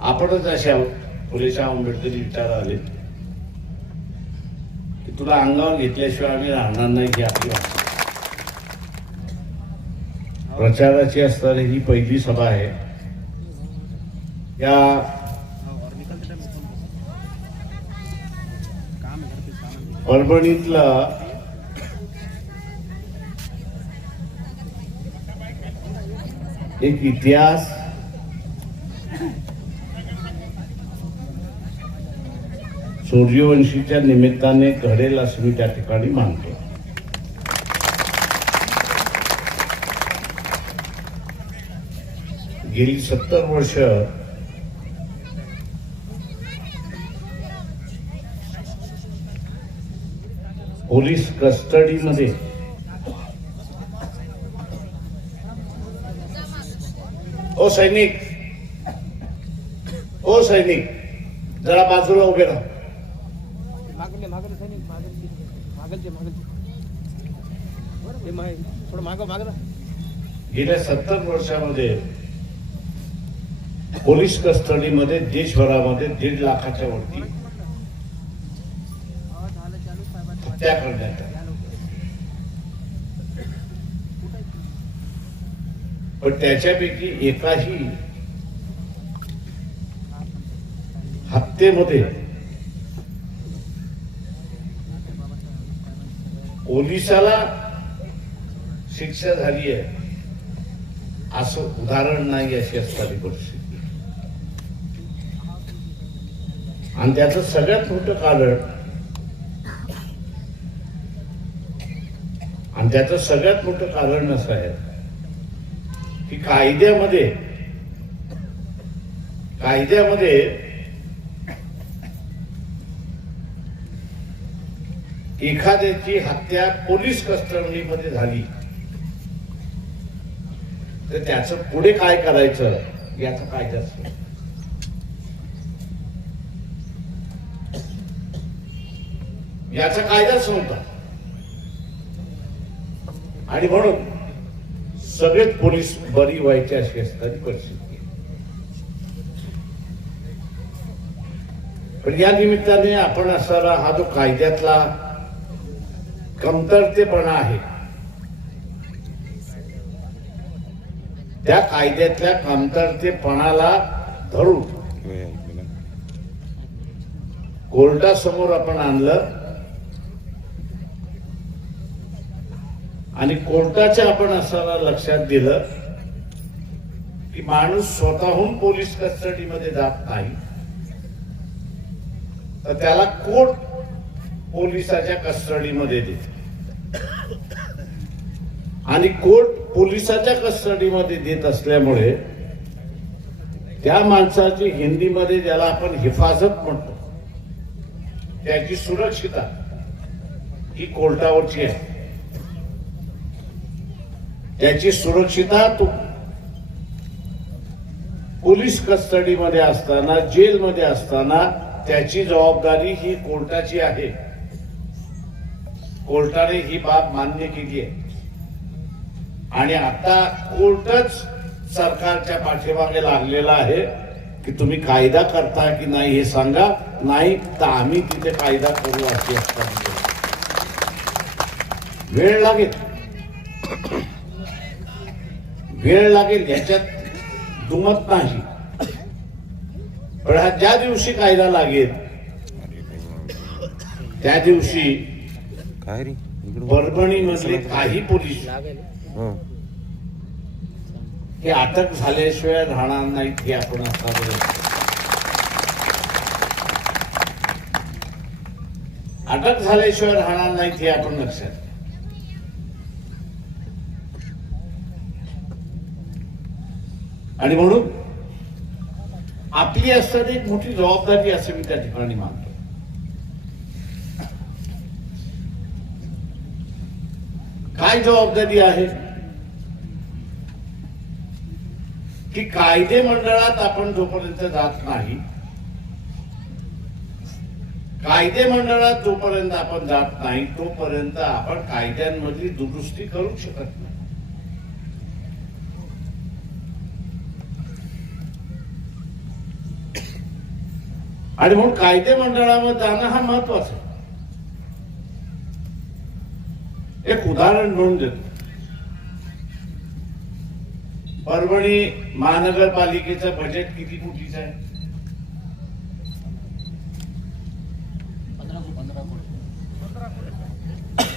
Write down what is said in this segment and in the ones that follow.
आपणच अशा फुलेशा आंबेडकरी विचार आले. की तुला अंगावर घेतल्याशिवाय आम्ही राहणार नाही की आपली प्रचाराची असणारी ही पहिली सभा आहे. या परभणीतला एक इतिहास सूर्यवंशीच्या निमित्ताने घडेल असं मी त्या ठिकाणी मानतो. गेली सत्तर वर्ष पोलीस कस्टडीमध्ये ओ सैनिक ओ सैनिक जरा बाजूला उभे राहा. मागले मागले सैनिक मागलचे मागलचे. मागलचे ते मागे थोडं मागं मागं. गेल्या सत्तर वर्षामध्ये पोलीस कस्टडीमध्ये देशभरामध्ये दीड लाखाच्या वरती हत्या करण्यात पण त्याच्यापैकी एकाही हत्येमध्ये पोलिसाला शिक्षा झाली आहे. असं उदाहरण नाही अशी असणारी परिस्थिती. आणि त्याचं सगळ्यात मोठं कारण आणि त्याचं सगळ्यात मोठं कारण असं आहे की कायद्यामध्ये कायद्यामध्ये एखाद्याची हत्या पोलीस कस्टडीमध्ये झाली तर त्याच पुढे काय करायचं याचा कायदाच नाही. याचा कायदाच नव्हता आणि म्हणून सगळेच पोलीस बरी व्हायचे अशी असणारी परिस्थिती पण या निमित्ताने आपण असणारा हा जो कायद्यातला कमतरतेपणा आहे. त्या कायद्यातल्या कमतरतेपणाला धरून कोर्टासमोर आपण आणलं. आणि कोर्टाच्या आपण असताना लक्षात दिलं की माणूस स्वतःहून पोलीस कस्टडीमध्ये जात नाही. तर त्याला कोर्ट पोलिसाच्या कस्टडीमध्ये देते. आणि कोर्ट पोलिसाच्या कस्टडीमध्ये देत असल्यामुळे त्या माणसाची हिंदीमध्ये ज्याला आपण हिफाजत म्हणतो त्याची सुरक्षिता ही कोर्टावरची आहे. त्याची सुरक्षिता तो पोलीस कस्टडीमध्ये असताना जेलमध्ये असताना त्याची जबाबदारी ही कोर्टाची आहे. कोर्टाने ही बाब मान्य केली आहे. आणि आता कोर्टच सरकारच्या पाठीमागे लागलेला आहे की तुम्ही कायदा करता की नाही हे सांगा. नाही तर आम्ही तिथे कायदा करू अशी वेळ लागेल. वेळ लागेल याच्यात दुमत नाही. पण हा ज्या दिवशी कायदा लागेल त्या दिवशी परभणी मधले काही पोलीस हे. अटक झाल्याशिवाय राहणार नाहीत हे आपण आता अटक झाल्याशिवाय राहणार नाहीत हे आपण लक्षात घ्या. आणि म्हणून आपली असतात एक मोठी जबाबदारी असं मी त्या ठिकाणी मानतो. काय जबाबदारी आहे? की कायदे मंडळात आपण जोपर्यंत जात नाही कायदे मंडळात जोपर्यंत आपण जात नाही तोपर्यंत आपण कायद्यांमधली दुरुस्ती करू शकत नाही. आणि म्हणून कायदे मंडळामध्ये जाणं हा महत्त्वाचा आहे एक उदाहरण म्हणून देतो. परभणी महानगरपालिकेचं बजेट किती कोटीचं आहे?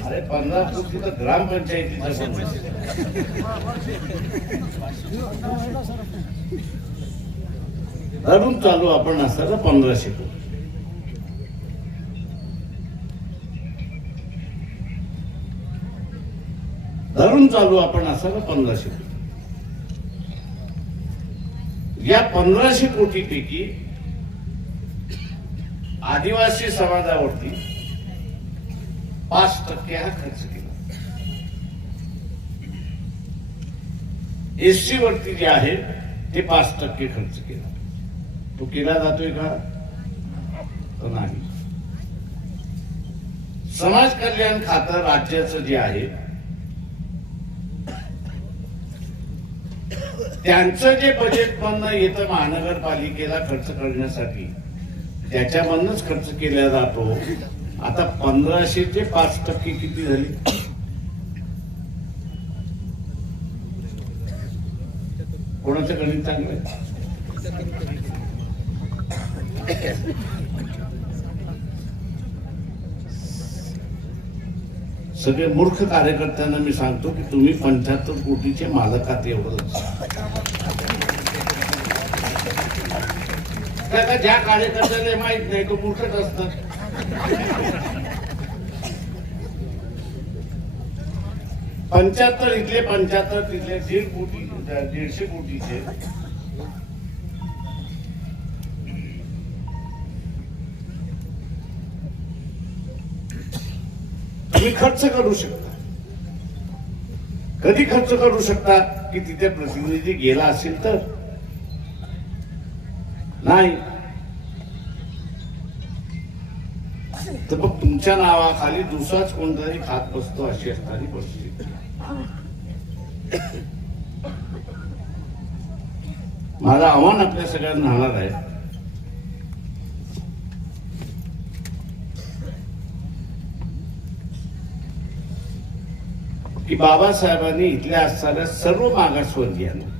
अरे पंधरा कोटी तर ग्रामपंचायतीचं धरून चालू आपण असताना पंधराशे कोटी धरून चालू आपण असताना पंधराशे कोटी? या पंधराशे कोटीपैकी आदिवासी समाजावरती पाच टक्के हा खर्च केला. एससी वरती जे आहे ते पाच टक्के खर्च केला. तो केला जातोय का? तर नाही. समाज कल्याण खातं राज्याचं जे आहे त्यांचं जे बजेट मधनं येतं महानगरपालिकेला खर्च करण्यासाठी. त्याच्यामधनच खर्च केला जातो. आता पंधराशे ते पाच टक्के किती झाली? कोणाचं गणित चांगलं सगळे मूर्ख कार्यकर्त्यांना मी सांगतो की तुम्ही पंच्याहत्तर कोटीचे मालक आहात एवढं. लक्षात ज्या कार्यकर्त्याला माहीत नाही तो मूर्खच असत. पंच्याहत्तर इथले पंच्याहत्तर तिथले दीड कोटी दीडशे कोटीचे तुम्ही खर्च करू शकता? कधी खर्च करू शकता की तिथे प्रतिनिधी गेला असेल तर? नाही. तर मग तुमच्या नावाखाली दुसराच कोणतरी खात बसतो अशी असणारी परिस्थिती. माझं आव्हान आपल्या सगळ्यांना राहणार आहे. की बाबासाहेबांनी इथल्या असणाऱ्या सर्व मागासवर्गीयांना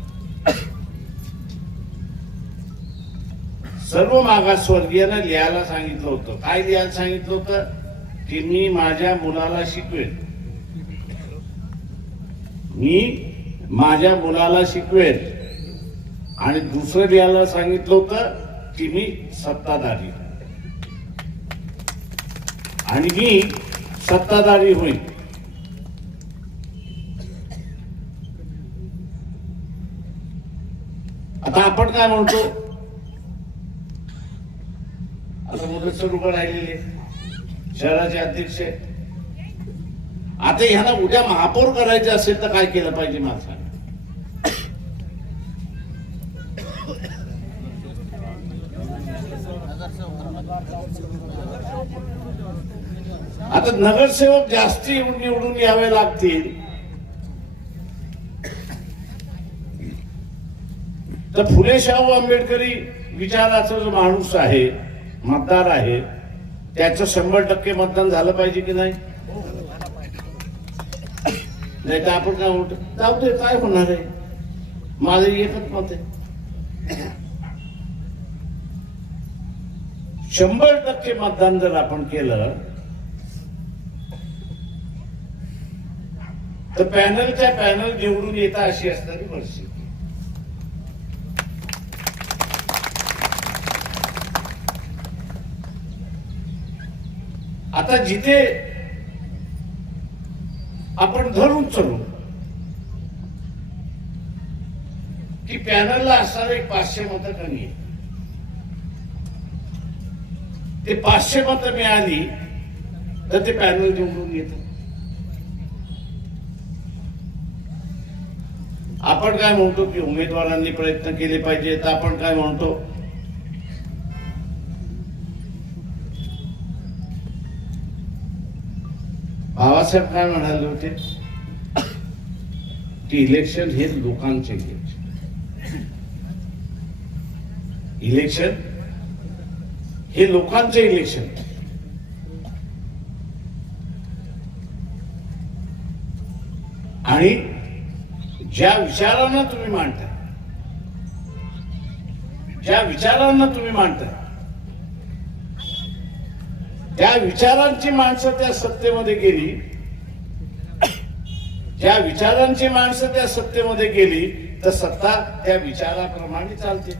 सर्व मागासवर्गीयांना लिहायला सांगितलं होतं. काय लिहायला सांगितलं होतं? की मी माझ्या मुलाला शिकवेन. मी माझ्या मुलाला शिकवेन. आणि दुसरं लिहायला सांगितलं होतं की मी सत्ताधारी. आणि मी सत्ताधारी होईल आता आपण काय म्हणतो? आता मुदत उभं राहिलेले शहराचे अध्यक्ष आता ह्याला उद्या महापौर करायचे असेल तर काय केलं पाहिजे मला आता नगरसेवक जास्ती निवडून यावे लागतील. तर फुले शाहू आंबेडकरी विचाराचा जो माणूस आहे मतदार आहे त्याचं शंभर टक्के मतदान झालं पाहिजे की नाही? नाही तर आपण काय म्हणतो जाऊ दे काय होणार आहे? माझं एकच मत आहे. शंभर टक्के मतदान जर आपण केलं तर पॅनलच्या पॅनल निवडून येता अशी असणारी परिस्थिती. आता जिथे आपण धरून चलू की पॅनलला असणार एक पाचशे मतं कमी आहे ते पाचशे मतं मिळाली तर ते पॅनल निवडून येत. आपण काय म्हणतो की उमेदवारांनी प्रयत्न केले पाहिजे तर आपण काय म्हणतो? बाबासाहेब काय म्हणाले होते? की इलेक्शन हे लोकांचे इलेक्शन इलेक्शन हे लोकांचे इलेक्शन आणि ज्या विचारांना तुम्ही मांडता ज्या विचारांना तुम्ही मांडता त्या विचारांची माणसं त्या सत्तेमध्ये गेली ज्या विचारांची माणसं त्या सत्तेमध्ये गेली तर सत्ता त्या विचाराप्रमाणे चालते.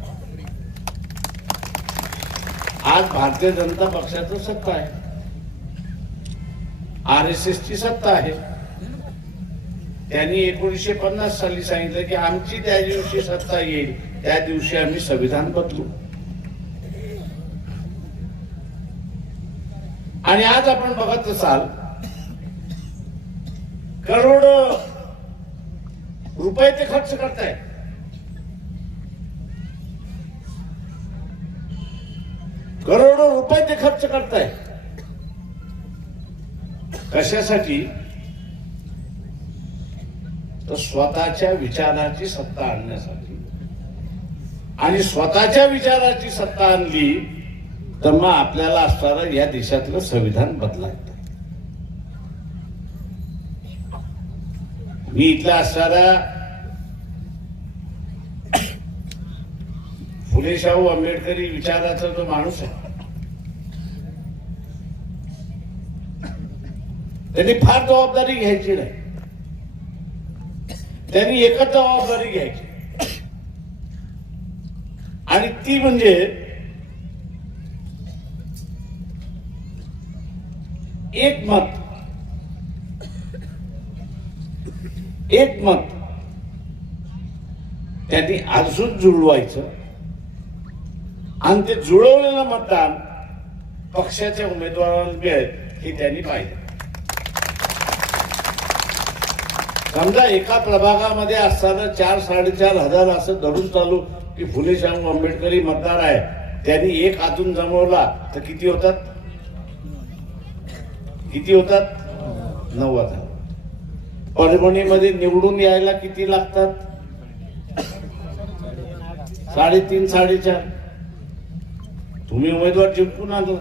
आज भारतीय जनता पक्षाचं सत्ता आहे. आर एस एस ची सत्ता आहे. त्यांनी एकोणीशे पन्नास साली सांगितलं की आमची त्या दिवशी सत्ता येईल त्या दिवशी आम्ही संविधान बदलू. आणि आज आपण बघत असाल करोड रुपये ते खर्च करताय. करोडो रुपये ते खर्च करताय. कशासाठी? तर स्वतःच्या विचाराची सत्ता आणण्यासाठी. आणि स्वतःच्या विचाराची सत्ता आणली तर मग आपल्याला असणारं या देशातलं संविधान बदलायचं. मी इथला असणारा फुले शाहू आंबेडकरी विचाराचा जो माणूस आहे. त्यांनी फार जबाबदारी घ्यायची नाही. त्यांनी एकच जबाबदारी घ्यायची. आणि ती म्हणजे एक मत. एक मत. त्यांनी अजून जुळवायचं. आणि ते जुळवलेलं मतदान पक्षाच्या उमेदवाराला मिळेल हे त्यांनी पाहिजे समजा एका प्रभागामध्ये असताना चार साडेचार हजार असं धरून चालू की फुले श्याम आंबेडकरी मतदार आहे. त्यांनी एक अजून जमवला तर किती होतात? किती होतात? नऊ हजार. परभणीमध्ये निवडून यायला किती लागतात? साडेतीन साडेचार. तुम्ही उमेदवार जिंकून आणला.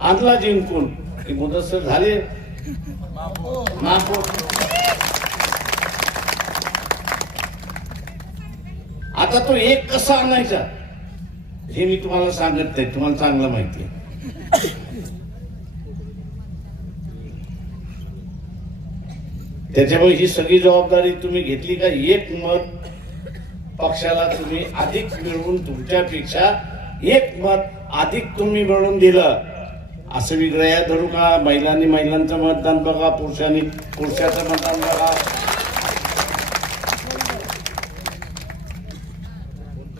आणला जिंकून. की मुदत झाले. हो. आता तो एक कसा आणायचा? हे मी तुम्हाला सांगत नाही. तुम्हाला चांगलं माहिती आहे. त्याच्यामुळे ही सगळी जबाबदारी तुम्ही घेतली का? एक मत पक्षाला तुम्ही अधिक मिळवून तुमच्यापेक्षा एक मत अधिक तुम्ही मिळवून दिलं. असं विग्रह धरू का? महिलांनी महिलांचं मतदान बघा पुरुषांनी पुरुषाचं मतदान बघा.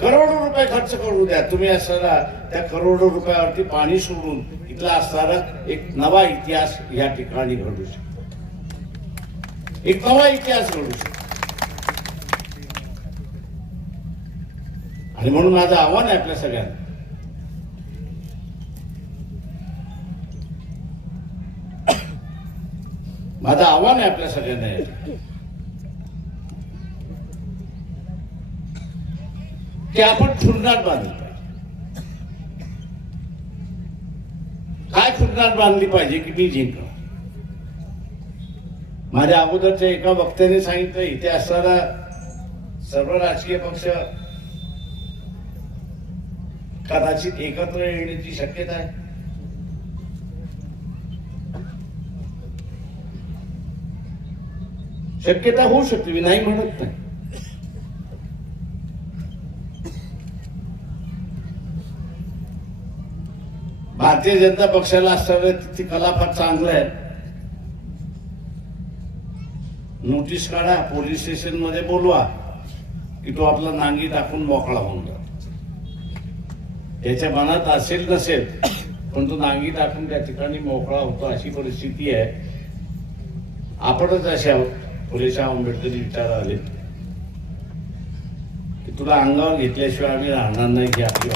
करोडो रुपये खर्च करू द्या. तुम्ही असणारा त्या करोडो रुपयावरती पाणी सोडून इथला असणारा एक नवा इतिहास या ठिकाणी घडू शकतो. एक नवा इतिहास घडू शकतो. आणि म्हणून माझं आव्हान आहे आपल्या सगळ्यांना. माझं आव्हान आहे आपल्या सगळ्यांना याचं. की आपण खुरनाट बांधली पाहिजे. काय खुरनाट बांधली पाहिजे की मी जिंकलो? माझ्या अगोदरच्या एका वक्त्याने सांगितलं इथे असताना सर्व राजकीय पक्ष कदाचित एकत्र येण्याची शक्यता आहे. शक्यता होऊ शकते मी नाही म्हणत नाही. भारतीय जनता पक्षाला असणारे ती कला फार चांगलं आहे. नोटीस काढा पोलीस स्टेशनमध्ये बोलवा की तो आपला नांगी टाकून मोकळा होऊन जातो. त्याच्या मनात असेल नसेल पण तो नांगी टाकून त्या ठिकाणी मोकळा होतो अशी परिस्थिती आहे. आपणच अशा फुलेशाह आंबेडकरी विचार आले की तुला अंगावर घेतल्याशिवाय आम्ही राहणार नाही की आपली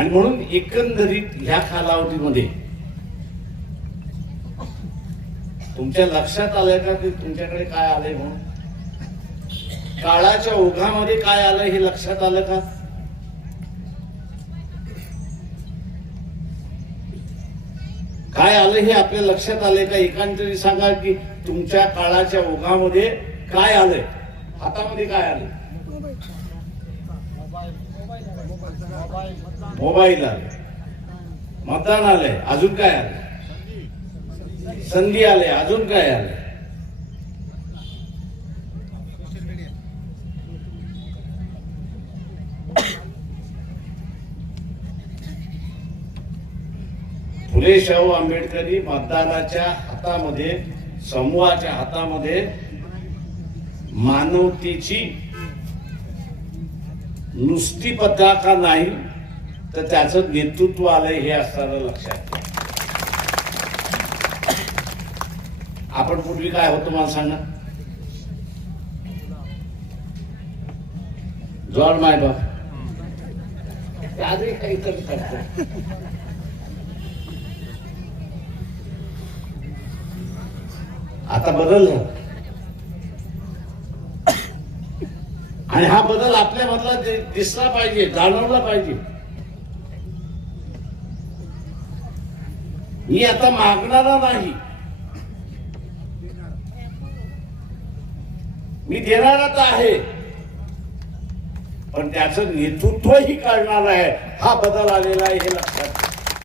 आणि म्हणून एकंदरीत ह्या कालावधीमध्ये तुमच्या लक्षात आलंय का की तुमच्याकडे काय आलंय म्हणून? काळाच्या ओघामध्ये काय आलंय हे लक्षात आलं का? काय आलं हे आपल्या लक्षात आलंय का? एकांतरी सांगा की तुमच्या काळाच्या ओघामध्ये काय आलंय? हातामध्ये काय आलंय? मोबाईल आले. मतदान आले. अजून काय आले? संधी आले. अजून काय आले? फुले शाहू आंबेडकरी मतदानाच्या हातामध्ये समूहाच्या हातामध्ये मानवतेची नुसती पताका नाही. तर त्याचं नेतृत्व आलंय हे असताना लक्षात घ्या. आपण पूर्वी काय होतो मला सांगा? जॉन माय बाप आजही काहीतरी करतो आता बदललं आणि हा बदल आपल्या मधला दिसला पाहिजे जाणवला पाहिजे. मी आता मागणारा नाही. मी देणाराच आहे. पण त्याचं नेतृत्वही करणार आहे. हा बदल आलेला आहे हे लक्षात घ्या.